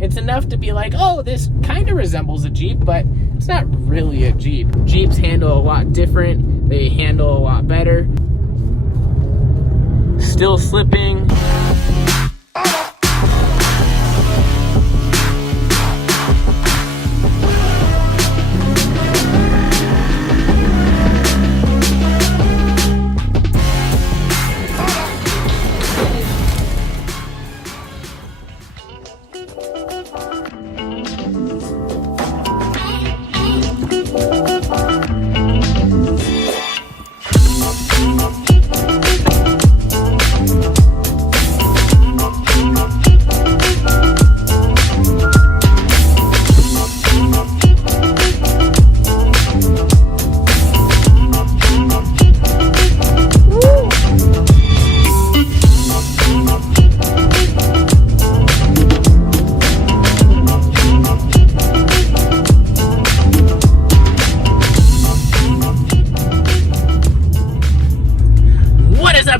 It's enough to be like, oh, this kind of resembles a Jeep, but it's not really a Jeep. Jeeps handle a lot different. They handle a lot better. Still slipping.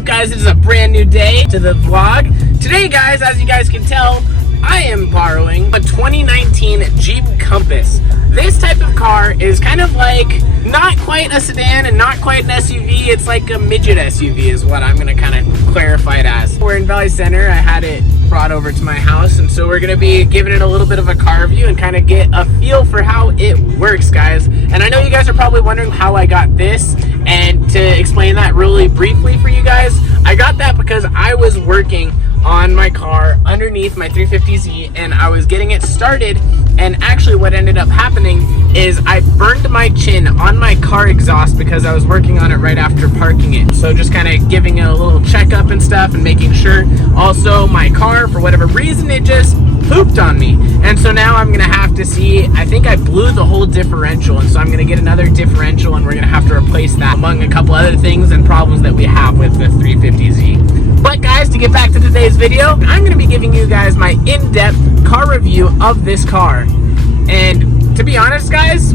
Guys, it is a brand new day to the vlog. Today, guys, as you guys can tell, I am borrowing a 2019 Jeep Compass. This type of car is kind of like not quite a sedan and not quite an SUV. It's like a midget SUV is what I'm going to kind of clarify it as. We're in Valley Center. I had it brought over to my house, and so we're going to be giving it a little bit of a car review and kind of get a feel for how it works, guys. And I know you guys are probably wondering how I got this, and to explain that really briefly for you guys, I got that because I was working on my car underneath my 350Z and I was getting it started, and actually what ended up happening is I burned my chin on my car exhaust because I was working on it right after parking it. So just kind of giving it a little checkup and stuff and making sure. Also, my car, for whatever reason, it just pooped on me, and so now I'm gonna have to see, I think I blew the whole differential, and so I'm gonna get another differential and we're gonna have to replace that, among a couple other things and problems that we have with the 350Z. But guys, to get back to today's video, I'm gonna be giving you guys my in-depth car review of this car. And to be honest, guys,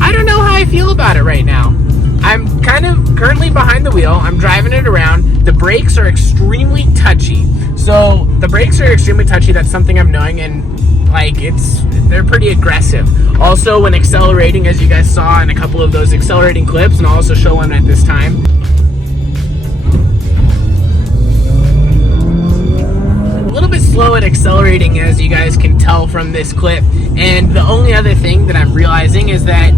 I don't know how I feel about it right now. I'm kind of currently behind the wheel. I'm driving it around. The brakes are extremely touchy. So the brakes are extremely touchy. That's something I'm knowing, and like they're pretty aggressive. Also, when accelerating, as you guys saw in a couple of those accelerating clips, and I'll also show one at this time. A little bit slow at accelerating, as you guys can tell from this clip. And the only other thing that I'm realizing is that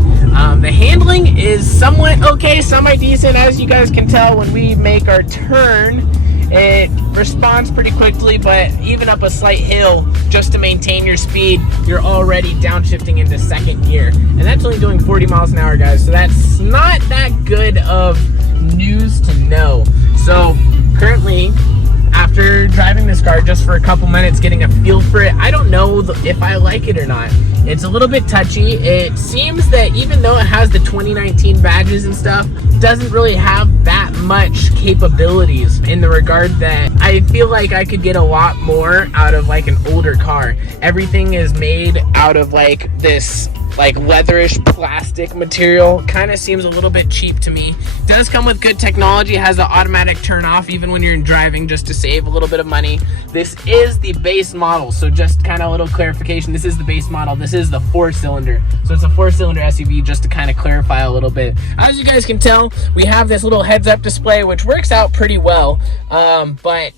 the handling is somewhat okay, semi-decent. As you guys can tell, when we make our turn, it responds pretty quickly, but even up a slight hill, just to maintain your speed, you're already downshifting into second gear. And that's only doing 40 miles an hour, guys. So that's not that good of news to know. So currently, after driving this car just for a couple minutes, getting a feel for it, I don't know if I like it or not. It's a little bit touchy. It seems that even though it has the 2019 badges and stuff, it doesn't really have that much capabilities, in the regard that I feel like I could get a lot more out of like an older car. Everything is made out of like this like leatherish plastic material. Kind of seems a little bit cheap to me. It does come with good technology. It has an automatic turn off even when you're driving, just to save a little bit of money. This is the base model, so just kind of a little clarification. This is the base model. This is the 4-cylinder, so it's a 4-cylinder SUV, just to kind of clarify a little bit. As you guys can tell, we have this little heads-up display, which works out pretty well, but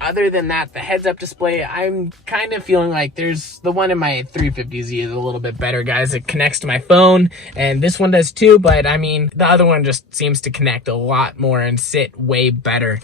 other than that, the heads-up display, I'm kind of feeling like there's the one in my 350Z is a little bit better, guys. It connects to my phone, and this one does too, but I mean, the other one just seems to connect a lot more and sit way better.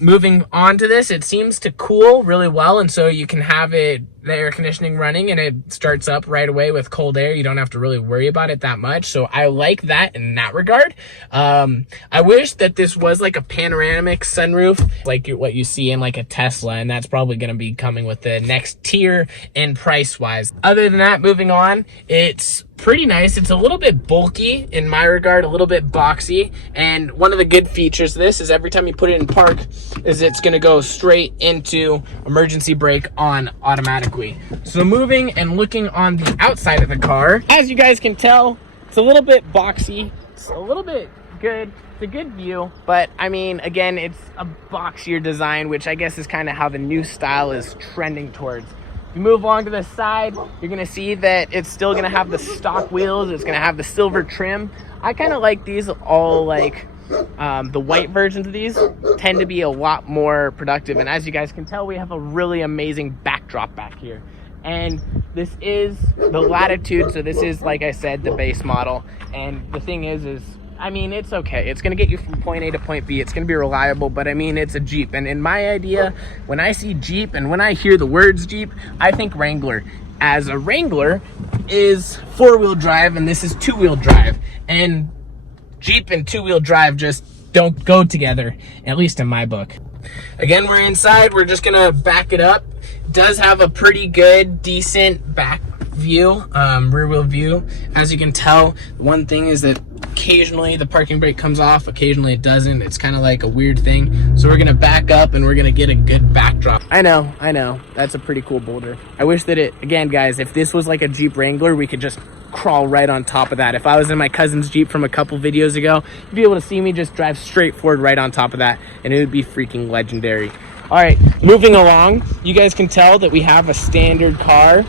Moving on to this, it seems to cool really well, and so you can have it, the air conditioning running, and it starts up right away with cold air. You don't have to really worry about it that much, so I like that in that regard. I wish that this was like a panoramic sunroof, like what you see in like a Tesla, and that's probably going to be coming with the next tier in price wise. Other than that, moving on, it's pretty nice. It's a little bit bulky in my regard, a little bit boxy, and one of the good features of this is every time you put it in park is it's going to go straight into emergency brake on automatically. So moving and looking on the outside of the car, as you guys can tell, it's a little bit boxy, it's a little bit good. It's a good view, but I mean, again, it's a boxier design, which I guess is kind of how the new style is trending towards. you move along to the side, you're gonna see that it's still gonna have the stock wheels. It's gonna have the silver trim. I kind of like these all like the white versions of these tend to be a lot more productive. And as you guys can tell, we have a really amazing backdrop back here. And this is the Latitude, so this is, like I said, the base model. And the thing is I mean, it's okay. It's gonna get you from point A to point B. It's gonna be reliable, but I mean, it's a Jeep. And in my idea, when I see Jeep and when I hear the words Jeep, I think Wrangler. As a Wrangler is four-wheel drive and this is two-wheel drive. And Jeep and two-wheel drive just don't go together, at least in my book. Again, we're inside. We're just gonna back it up. It does have a pretty good, decent back view, rear wheel view. As you can tell, one thing is that occasionally the parking brake comes off, occasionally it doesn't. It's kind of like a weird thing. So we're gonna back up and we're gonna get a good backdrop. I know, that's a pretty cool boulder. I wish that again guys, if this was like a Jeep Wrangler, we could just crawl right on top of that. If I was in my cousin's Jeep from a couple videos ago, you'd be able to see me just drive straight forward right on top of that, and it would be freaking legendary. All right, moving along, you guys can tell that we have a standard car.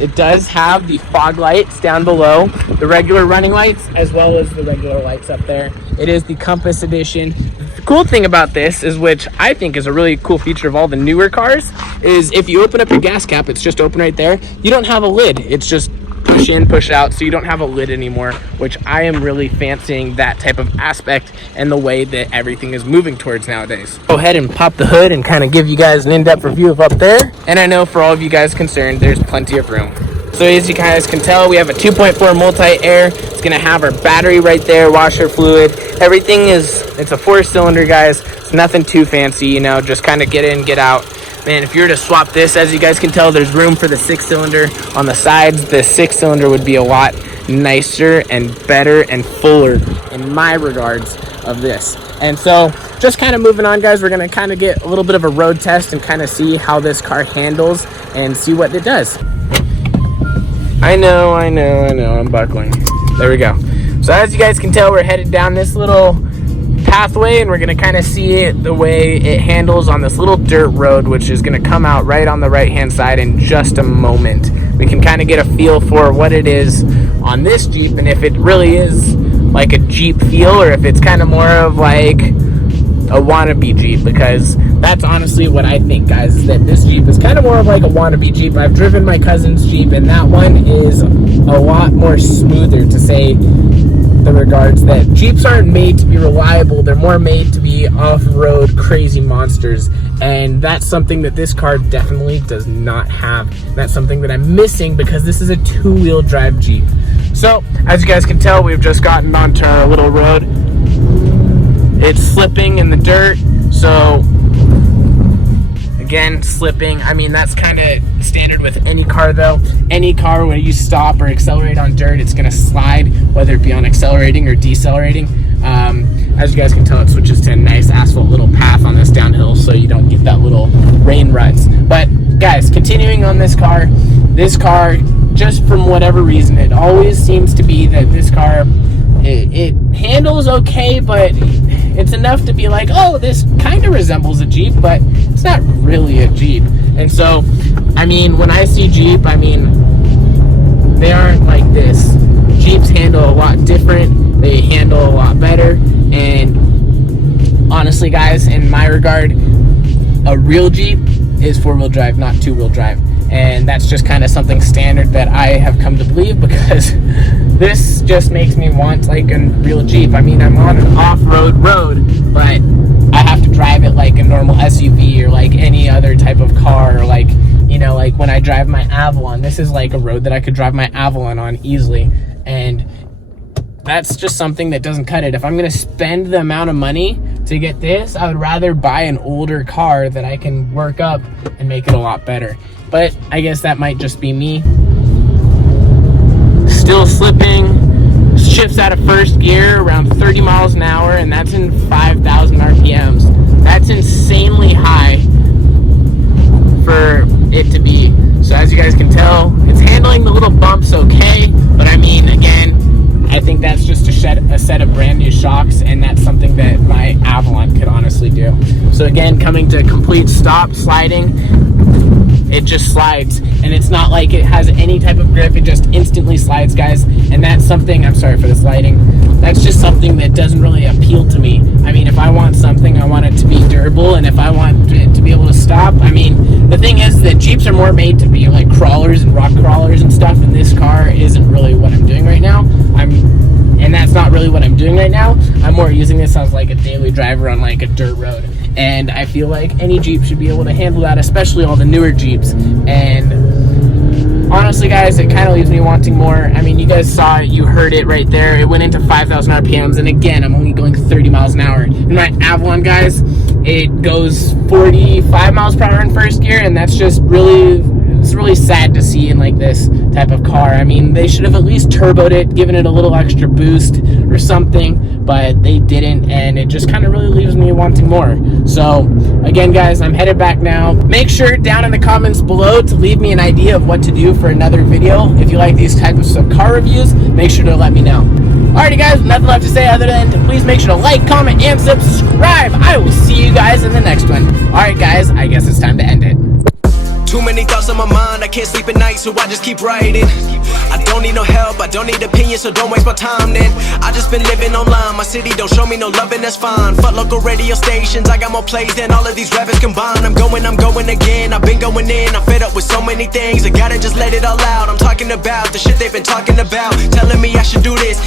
It does have the fog lights down below, the regular running lights, as well as the regular lights up there. It is the Compass edition. The cool thing about this is, which I think is a really cool feature of all the newer cars, is if you open up your gas cap, it's just open right there. You don't have a lid. It's just push in, push out, so you don't have a lid anymore, which I am really fancying that type of aspect and the way that everything is moving towards nowadays. Go ahead and pop the hood and kind of give you guys an in-depth review of up there. And I know for all of you guys concerned, there's plenty of room. So as you guys can tell, we have a 2.4 multi-air. It's gonna have our battery right there, washer fluid. Everything it's a 4-cylinder, guys. It's nothing too fancy, you know, just kind of get in, get out. Man, if you were to swap this, as you guys can tell, there's room for the 6-cylinder on the sides. The 6-cylinder would be a lot nicer and better and fuller in my regards of this. And so just kind of moving on, guys, we're going to kind of get a little bit of a road test and kind of see how this car handles and see what it does. I know, I'm buckling. There we go. So as you guys can tell, we're headed down this little pathway, and we're gonna kind of see the way it handles on this little dirt road, which is gonna come out right on the right hand side in just a moment. We can kind of get a feel for what it is on this Jeep, and if it really is like a Jeep feel, or if it's kind of more of like a wannabe Jeep, because that's honestly what I think, guys, is that this Jeep is kind of more of like a wannabe Jeep. I've driven my cousin's Jeep, and that one is a lot more smoother, to say the regards that Jeeps aren't made to be reliable. They're more made to be off-road crazy monsters, and that's something that this car definitely does not have. That's something that I'm missing because this is a two-wheel drive Jeep. So as you guys can tell, we've just gotten onto our little road. It's slipping in the dirt, so again, slipping. I mean, that's kind of standard with any car, though. Any car, when you stop or accelerate on dirt, it's going to slide, whether it be on accelerating or decelerating. As you guys can tell, it switches to a nice asphalt little path on this downhill, so you don't get that little rain ruts. But guys, continuing on this car, just from whatever reason, it always seems to be that this car, it handles okay, but it's enough to be like, oh, this kind of resembles a Jeep, but it's not really a Jeep. And so, I mean, when I see Jeep, I mean, they aren't like this. Jeeps handle a lot different. They handle a lot better. And honestly, guys, in my regard, a real Jeep is 4-wheel drive, not 2-wheel drive. And that's just kind of something standard that I have come to believe, because this just makes me want like a real Jeep. I mean, I'm on an off-road road, but I have to drive it like a normal SUV or like any other type of car, or like, you know, like when I drive my Avalon, this is like a road that I could drive my Avalon on easily. And that's just something that doesn't cut it. If I'm going to spend the amount of money to get this, I would rather buy an older car that I can work up and make it a lot better. But I guess that might just be me. Still slipping, shifts out of first gear around 30 miles an hour, and that's in 5,000 RPMs. That's insanely high for it to be. So as you guys can tell, it's handling the little bumps okay, but I mean, again, I think that's just a set of brand new shocks, and that's something that my Avalon could honestly do. So again, coming to a complete stop, sliding. it just slides, and it's not like it has any type of grip. It just instantly slides, guys, and that's something, I'm sorry for the sliding, that's just something that doesn't really appeal to me. I mean, if I want something, I want it to be durable, and if I want it to be able to stop, I mean, the thing is that Jeeps are more made to be like crawlers and rock crawlers and stuff, and this car isn't really what I'm doing right now. And that's not really what I'm doing right now. I'm more using this as like a daily driver on like a dirt road. And I feel like any Jeep should be able to handle that, especially all the newer Jeeps. And honestly, guys, it kind of leaves me wanting more. I mean, you guys saw it, you heard it right there. It went into 5,000 RPMs, and again, I'm only going 30 miles an hour. In my Avalon, guys, it goes 45 miles per hour in first gear, and that's just really, it's really sad to see in like this type of car. I mean, they should have at least turboed it, given it a little extra boost or something, but they didn't, and it just kind of really leaves me wanting more. So again, guys, I'm headed back now. Make sure down in the comments below to leave me an idea of what to do for another video. If you like these types of car reviews, make sure to let me know. Alrighty, guys, nothing left to say other than to please make sure to like, comment, and subscribe. I will see you guys in the next one. Alright, guys, I guess it's time to end it. Too many thoughts on my mind, I can't sleep at night, so I just keep writing. I don't need no help, I don't need opinions, so don't waste my time then. I just been living online, my city don't show me no love, and that's fine. Fuck local radio stations, I got more plays than all of these rappers combined. I'm going again, I've been going in, I'm fed up with so many things, I gotta just let it all out. I'm talking about the shit they've been talking about, telling me I should do this.